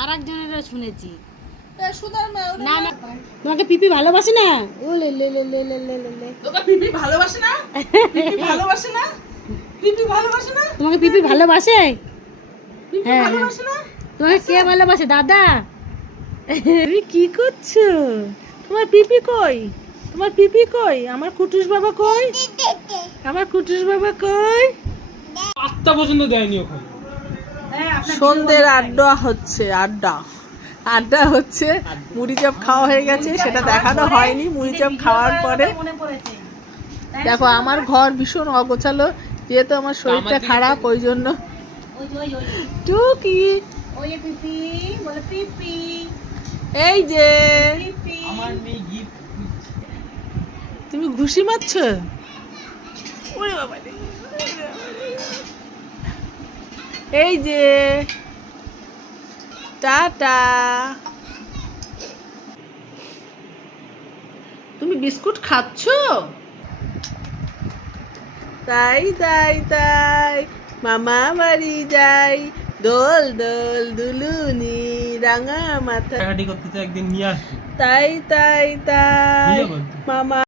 আর একজনেরও শুনেছি। না না, তোমাকে পিপি ভালোবাসে না? ও লে লে লে লে লে লে লে। তোকে পিপি ভালোবাসে না? পিপি ভালোবাসে না? পিপি ভালোবাসে না? তোমাকে পিপি ভালোবাসে? পিপি হ্যাঁ, ভালোবাসে না? তোমাকে কে ভালোবাসে? দাদা। তুমি কি করছো? তোমার পিপি কই? তোমার পিপি কই? আমার কুটুস বাবা কই? আমার কুটুস বাবা কই? আত্মা পর্যন্ত দেয়নি ওখানে। সন্ধ্যের আড্ডা হচ্ছে, আড্ডা হচ্ছে। মুড়ি চপ খাওয়া হয়ে গেছে, সেটা দেখানো হয়নি। মুড়ি চপ খাওয়ার পরে দেখো আমার ঘর ভীষণ অগোছালো, যেহেতু আমার শরীরটা খারাপ, ওই জন্য। টুকি এই যে আমার মেয়ে গিফট তুমি ঘুষি মারছো? ওরে বাবা রে। এই যে টাটা। তুমি বিস্কুট খাচ্ছো? তাই তাই তাই মামা বাড়ি যাই, দোল দোল দুলুনি রাঙা মাথা। কাটাকাটি করতে তো একদিন নিয়ে আসবি। তাই তাই তাই নিয়ে বলতো। মামা